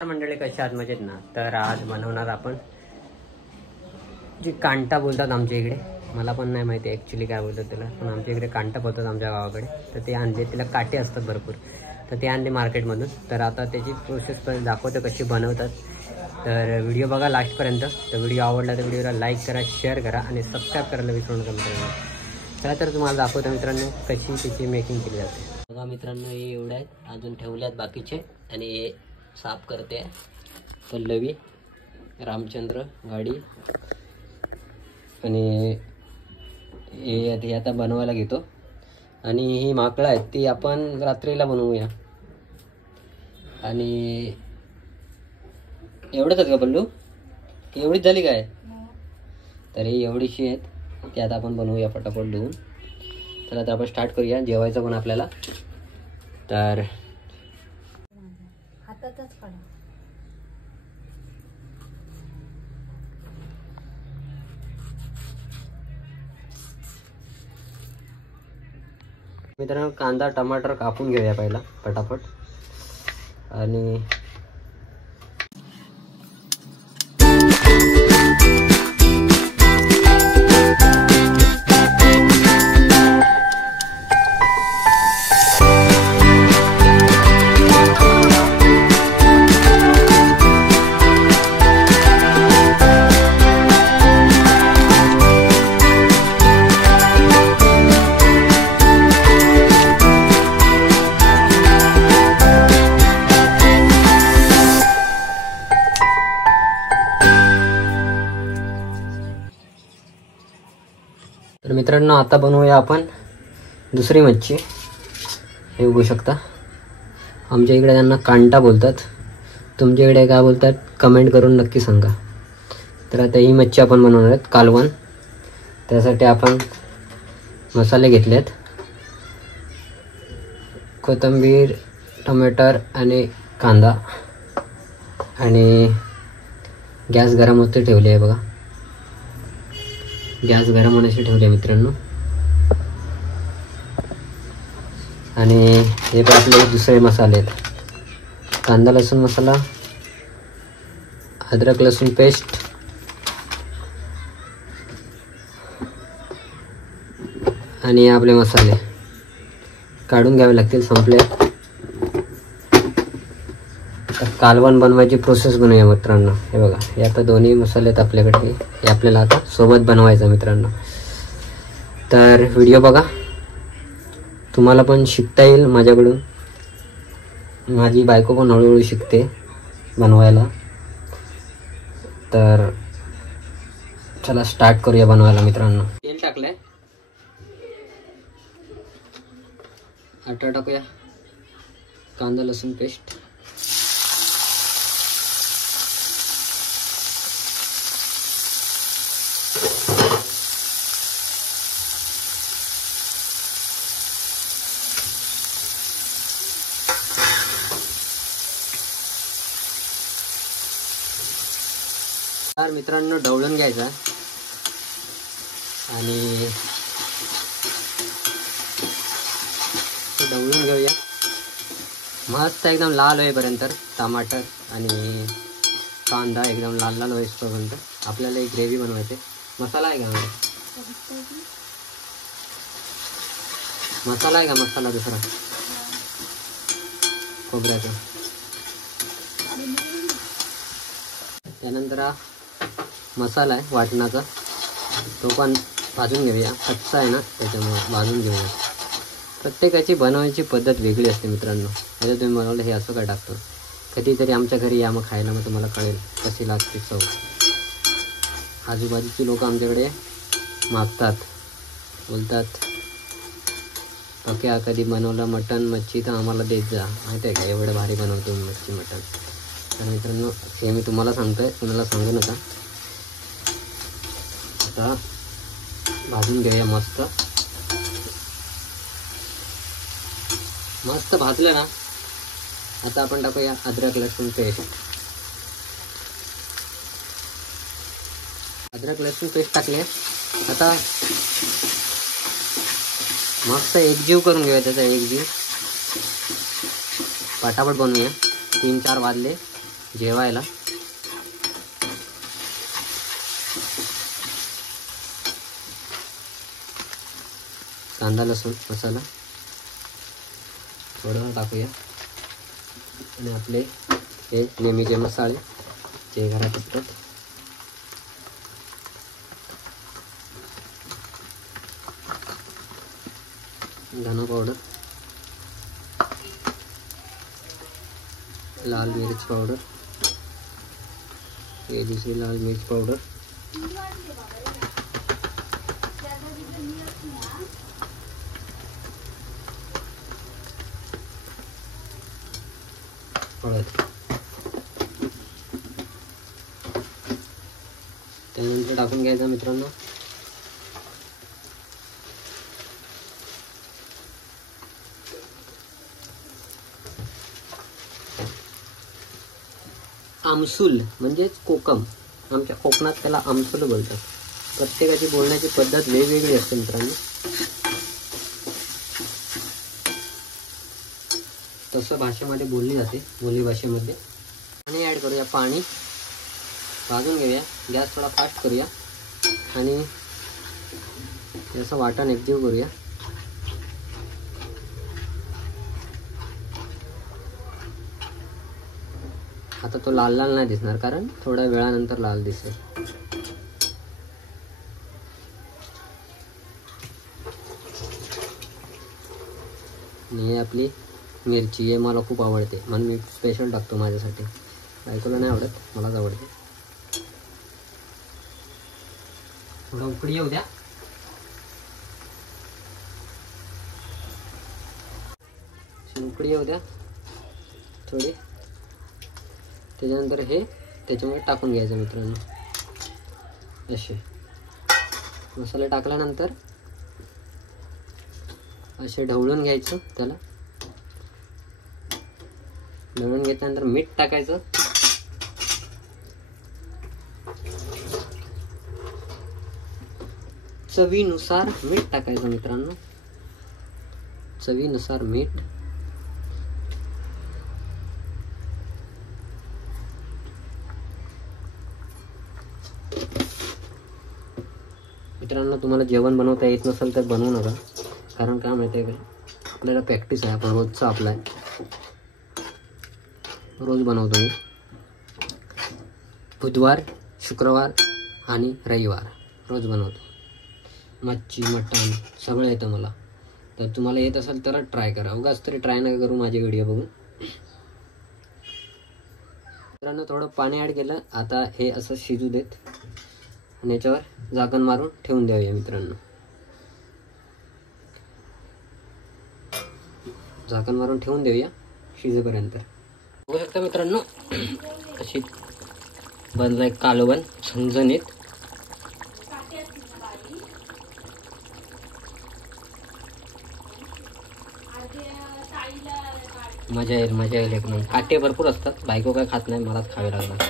मंडळी कशा आहात मजेत ना. तर आज बनवणार आपण जी कांटा बोलतात आमच्या इकडे, मला पण नाही माहिती ॲक्च्युली काय बोलतात त्याला, पण आमच्या इकडे कांटा बोलतात आमच्या गावाकडे. तर ते आणले, तिला काटे असतात भरपूर, तर ते आणले मार्केटमधून. तर आता त्याची प्रोसेस पण दाखवतो कशी बनवतात. तर व्हिडिओ बघा लास्टपर्यंत. तर व्हिडिओ आवडला तर व्हिडिओला लाईक करा, शेअर करा आणि सबस्क्राईब करायला विसरू नका मित्रांनो. चला तर तुम्हाला दाखवतो मित्रांनो कशी त्याची मेकिंग केली जाते. बघा मित्रांनो, हे एवढे आहेत, अजून ठेवले आहेत बाकीचे. आणि हे साफ करते पल्लवी, रामचंद्र गाडी. आणि हे आता बनवायला घेतो. आणि ही माकडं आहेत ती आपण रात्रीला बनवूया. आणि एवढंच आहेत का पल्लू, एवढीच झाली काय? तर ही एवढीशी आहेत, ती आता आपण बनवूया पटापट धुवून. तर आता आपण स्टार्ट करूया. जेवायचं पण आपल्याला. तर हातातच काढा. मित्रांनो, कांदा टमाटर कापून घेऊया पहिला पटापट. आणि तर मित्रांनो, आता बनवूया आपण दुसरी मच्छी. हे बघू शकता, आमच्या इकडे त्यांना कांटा बोलतात, तुमच्या इकडे काय बोलतात कमेंट करून नक्की सांगा. तर आता ही मच्छी आपण बनवणार आहेत, कालवण. त्यासाठी आपण मसाले घेतलेत, कोथिंबीर, टमाटर आणि कांदा. आणि गॅस गरम होते ठेवले आहे बघा, गॅस गरम होण्याशी ठेवले मित्रांनो. आणि हे पण आपले दुसरे मसाले आहेत, कांदा लसूण मसाला, अद्रक लसूण पेस्ट, आणि आपले मसाले काढून घ्यावे लागतील, संपले. कालवण बनवायची प्रोसेस बनवूया मित्रांनो. हे बघा, हे आता दोन्ही मसाले आहेत आपल्याकडे, हे आपल्याला आता सोबत बनवायचं मित्रांनो. तर व्हिडिओ बघा, तुम्हाला पण शिकता येईल माझ्याकडून. माझी बायको पण हळूहळू शिकते बनवायला. तर चला स्टार्ट करूया बनवायला मित्रांनो. तेल टाकलंय, आटा टाकूया, कांदा लसूण पेस्ट, तर मित्रांनो ढवळून घ्यायचा. आणि ढवळून घेऊया मस्त एकदम लाल होईपर्यंत. टमाटर आणि कांदा एकदम लाल लाल होईपर्यंत आपल्याला एक ग्रेव्ही बनवायची. मसाला आहे का मसाला आहे का मसाला दुसरा खोबऱ्याचा. त्यानंतर मसाला आहे वाटणाचा, तो पण भाजून घेऊया. कच्चा आहे ना त्याच्यामुळे भाजून घेऊया. प्रत्येकाची बनवायची पद्धत वेगळी असते मित्रांनो. आता तुम्ही बनवलं हे असं काय टाकतो, कधीतरी आमच्या घरी या मग खायला, मग तुम्हाला कळेल कशी लागते चव. आजूबाजूची लोक आमच्याकडे मागतात, बोलतात ओके कधी बनवलं मटण मच्छी तर आम्हाला देत जा, माहिती आहे का एवढं भारी बनवतो मच्छी मटण. तर मित्रांनो हे मी तुम्हाला सांगतोय, कुणाला सांगू नका. आता भाजून घेऊया मस्त. मस्त भाजलं ना, आता आपण टाकूया अद्रक लसूण पेस्ट. अद्रक लसूण पेस्ट टाकले. आता मस्त एकजीव करून घेऊया, त्याचा एकजीव पटापट बनवूया. 3-4 वाजले जेवायला. कांदा लसूण मसाला थोडं टाकूया आणि आपले हे नेहमीचे मसाले जे घरात असतात. धना पावडर, लाल मिर्च पावडर, ये दूसरी लाल मिर्च पावडर, हळद. त्यानंतर टाकून घ्यायचा मित्रांनो आमसूल म्हणजेच कोकम. आमच्या कोकणात त्याला आमसूल बोलतात. प्रत्येकाची बोलण्याची पद्धत वेगवेगळी असते मित्रांनो. तसं भाषेमध्ये बोलली जाते, बोली भाषेमध्ये. पाणी ॲड करूया. पाणी भाजून घेऊया. गॅस थोडा फास्ट करूया आणि त्याचं वाटण एकजीव करूया. आता तो लाल लाल नाही दिसणार कारण थोड्या वेळानंतर लाल दिसेल. आणि ही आपली मिरची आहे, मला खूप आवडते म्हणून मी स्पेशल टाकतो माझ्यासाठी. बायकोला नाही आवडत, मलाच आवडते. थोडं उकळी येऊ द्या. उकळी येऊ द्या थोडी. त्याच्यानंतर हे त्याच्यामध्ये टाकून घ्यायचं मित्रांनो. असे मसाले टाकल्यानंतर असे ढवळून घ्यायचं. त्याला ढवळून घेतल्यानंतर मीठ टाकायचं. चवीनुसार मीठ टाकायचं मित्रांनो. चवीनुसार मीठ. मित्रांनो तुम्हाला जेवण बनवता येत नसेल तर बनवू नका. कारण काय माहिती आहे का, आपल्याला प्रॅक्टिस आहे. आपण रोजचं आपलं आहे, रोज बनवतो मी. बुधवार, शुक्रवार आणि रविवार रोज बनवतो. मच्छी मटण सगळं येतं मला. तर तुम्हाला येत असेल तर ट्राय करा. उगाच तरी ट्राय नका करू माझे व्हिडिओ बघून. मित्रांनो थोडं पाणी ॲड केलं. आता हे असं शिजू देत आणि याच्यावर झाकण मारून ठेवून द्यावूया मित्रांनो. झाकण मारून ठेवून देऊया शिजेपर्यंत. बघू शकता मित्रांनो अशी बनलाय कालवण झणझणीत. मजा येईल, मजा येईल एकदम. काटे भरपूर असतात. बायको काय खात नाही, मलाच खावे लागणार.